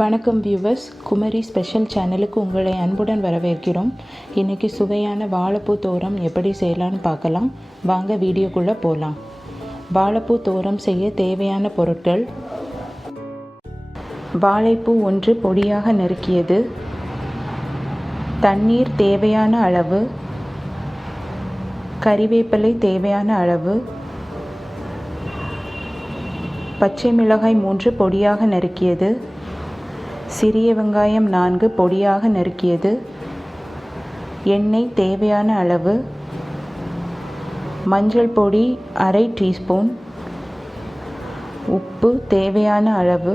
வணக்கம் viewers, Kumari special சேனலுக்கு உங்களை அன்புடன் வரவேற்கிறோம். இன்றைக்கி சுவையான வாழைப்பூ தோரம் எப்படி செய்யலான்னு பார்க்கலாம். வாங்க வீடியோக்குள்ளே போகலாம். வாழைப்பூ தோரம் செய்ய தேவையான பொருட்கள்: வாழைப்பூ 1 பொடியாக நறுக்கியது, தண்ணீர் தேவையான அளவு, கறிவேப்பிலை தேவையான அளவு, பச்சை மிளகாய் 3 பொடியாக நறுக்கியது, சிறிய வெங்காயம் 4 பொடியாக நறுக்கியது, எண்ணெய் தேவையான அளவு, மஞ்சள் பொடி அரை டீஸ்பூன், உப்பு தேவையான அளவு,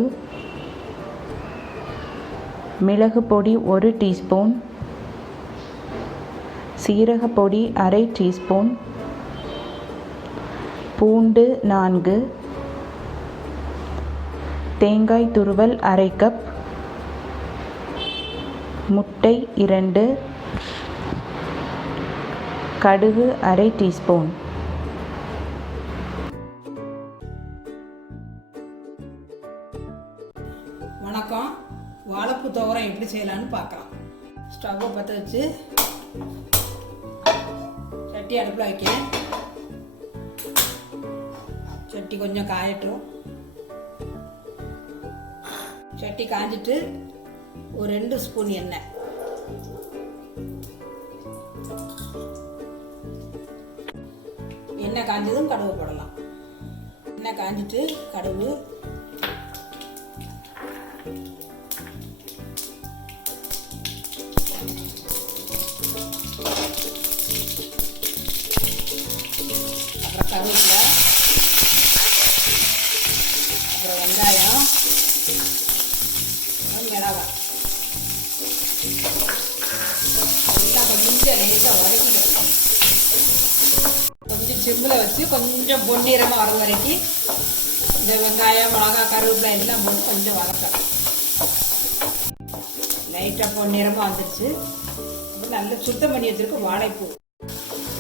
மிளகு பொடி 1 டீஸ்பூன், சீரக பொடி அரை டீஸ்பூன், பூண்டு 4, தேங்காய் துருவல் அரை கப், முட்டை 2, கடுகு அரை டீஸ்பூன். வணக்கம். வாழைப்பூ துவரம் எப்படி செய்யலான்னு பார்க்கலாம். ஸ்டவ்வை பற்ற வச்சு சட்டி அடுப்பில் வைக்கிறேன். சட்டி கொஞ்சம் காயட்டும். சட்டி காஞ்சிட்டு ஒரு 2 ஸ்பூன் எண்ணெய், எண்ணெய் காஞ்சதும் கடுகு போடலாம். எண்ணெய் காஞ்சிட்டு கடுகு, அப்புறம் கருவேப்பிலை, அப்புறம் வெங்காயம், மிளகாய் எல்லாம் கொஞ்சம் லேசாக வதக்கிடும். கொஞ்சம் சிம்மில் வச்சு கொஞ்சம் பொன்னிறமாக வர வரைக்கும் இந்த வெங்காயம், மிளகாய், கருவேப்பிலை எல்லாம் போட்டு கொஞ்சம் வதக்கலாம். லைட்டாக பொன்னிறமாக வந்துடுச்சு. அப்புறம் நல்லா சுத்தம் பண்ணி வச்சுருக்க வாழைப்பூ,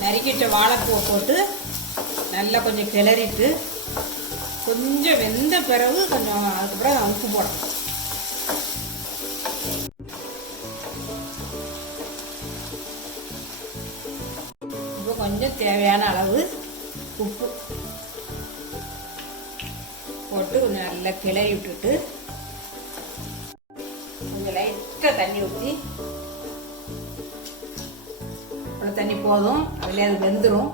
நறுக்கிட்ட வாழைப்பூவை போட்டு நல்லா கொஞ்சம் கிளறிட்டு கொஞ்சம் வெந்த பிறகு கொஞ்சம் அதுக்கப்புறம் உப்பு போடணும். கொஞ்சம் தேவையான அளவு உப்பு போட்டு கொஞ்சம் நல்லா கிளறி விட்டுட்டு கொஞ்சம் லைட்டாக தண்ணி ஊற்றி, அவ்வளோ தண்ணி போதும், அதில் அது வெந்துடும்.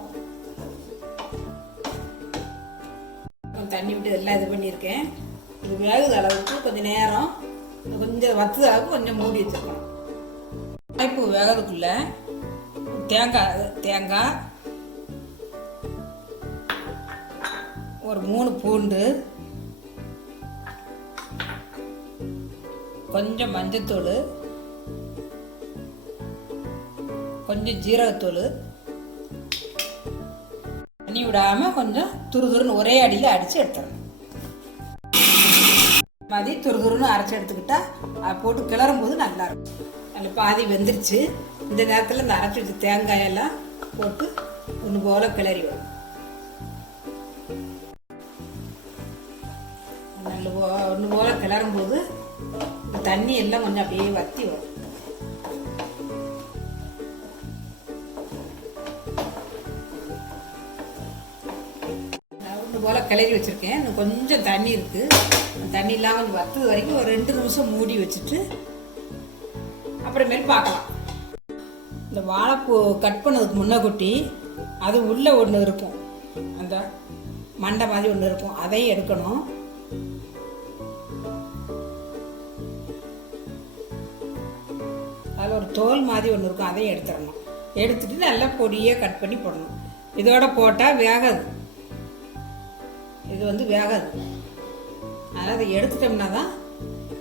தண்ணி விட்டு எல்லாம் இது பண்ணியிருக்கேன். இது வேகுது அளவுக்கு கொஞ்சம் நேரம், கொஞ்சம் வத்துது அளவுக்கு கொஞ்சம் மூடி வச்சுருக்கணும். வாழைப்பூ வேகிறதுக்குள்ள தேங்காய் ஒரு 3 பூண்டு, கொஞ்சம் மஞ்சத்தூள், கொஞ்சம் ஜீரகத்தூள், தண்ணி விடாமல் கொஞ்சம் துருதுருன்னு ஒரே அடியில் அடித்து எடுத்துடணும். மாதிரி துருதுருன்னு அரைச்சி எடுத்துக்கிட்டா அதை போட்டு கிளறும் போது நல்லா இருக்கும். நல்ல பாதி வெந்துருச்சு. இந்த நேரத்தில் இந்த அரைச்சி வச்சு தேங்காயெல்லாம் போட்டு ஒன்று போல கிளறி வரும். நல்ல ஒன்று போல கிளறும் போது தண்ணி எல்லாம் கொஞ்சம் அப்படியே வற்றி வரும். ஒன்று போல கிளறி வச்சுருக்கேன். இன்னும் கொஞ்சம் தண்ணி இருக்குது. தண்ணியெல்லாம் கொஞ்சம் வத்துது வரைக்கும் ஒரு 2 நிமிஷம் மூடி வச்சுட்டு அப்புறமேல் பார்க்கலாம். இந்த வாழைப்பூ கட் பண்ணதுக்கு முன்னக்கூட்டி அது உள்ளே ஒன்று இருக்கும், அந்த மண்டை மாதிரி ஒன்று இருக்கும், அதையும் எடுக்கணும். அதில் ஒரு தோல் மாதிரி ஒன்று இருக்கும், அதையும் எடுத்துடணும். எடுத்துட்டு நல்லா பொடியாக கட் பண்ணி போடணும். இதோட போட்டால் வேகாது, இது வேகாது. அதனால் அதை எடுத்துட்டோம்னா தான்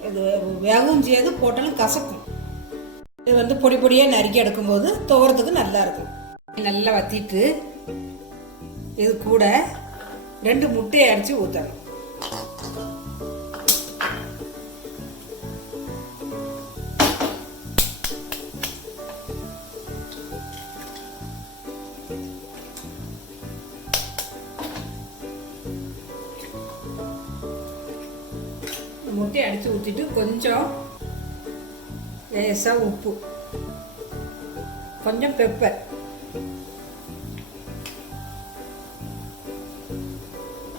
இது வேகவும் செய்யாது, போட்டாலும் கசக்கும். இது பொடி பொடியாக நறுக்கி எடுக்கும்போது துவரத்துக்கு நல்லா இருக்கும். நல்லா வத்திட்டு இது கூட 2 முட்டையை அடித்து ஊற்றணும். முட்டையை அடித்து ஊற்றிட்டு கொஞ்சம் லேசாக உப்பு, கொஞ்சம் பெப்பர்,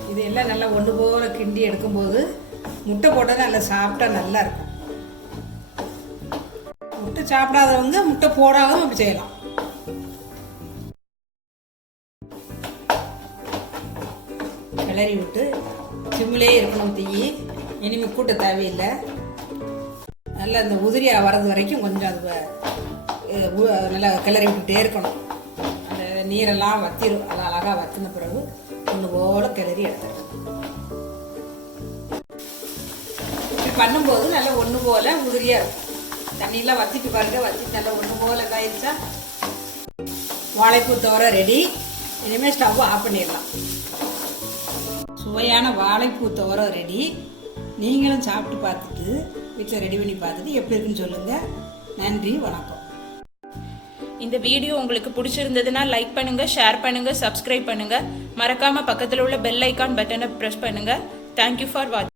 இது எல்லாம் நல்லா ஒன்று போல கிண்டி எடுக்கும்போது முட்டை போட்டது நல்லா சாப்பிட்டா நல்லா இருக்கும். முட்டை சாப்பிடாதவங்க முட்டை போடாமல் அப்படி செய்யலாம். கிளறி விட்டு சிம்மிலே இருக்கணும் தீ, இனிமேல் கூட்ட தேவையில்லை. நல்லா இந்த உதிரியாக வர்றது வரைக்கும் கொஞ்சம் அது நல்லா கிளறி விட்டுட்டே இருக்கணும். அந்த நீரெல்லாம் வத்திரும். அது அழகாக வத்தின பிறகு ஒன்று போல கிளறி எடுத்துடணும். இப்படி பண்ணும்போது நல்லா ஒன்று போல உதிரியாக இருக்கும். தண்ணியெல்லாம் வத்திட்டு பாருங்க, வத்திட்டு நல்லா ஒன்று போல இதாகிடுச்சா வாழைப்பூ தோரம் ரெடி. இனிமேல் ஸ்டவ் ஆஃப் பண்ணிடலாம். சுவையான வாழைப்பூ தோரம் ரெடி. நீங்களும் சாப்பிட்டு பார்த்துட்டு வீட்டில் ரெடி பண்ணி பார்த்துட்டு எப்படி இருக்குன்னு சொல்லுங்கள். நன்றி, வணக்கம். இந்த வீடியோ உங்களுக்கு பிடிச்சிருந்ததுன்னா லைக் பண்ணுங்க, ஷேர் பண்ணுங்க, சப்ஸ்கிரைப் பண்ணுங்க. மறக்காம பக்கத்தில் உள்ள பெல் ஐக்கான் பட்டனை பிரஸ் பண்ணுங்க. தேங்க்யூ ஃபார் வாட்சிங்.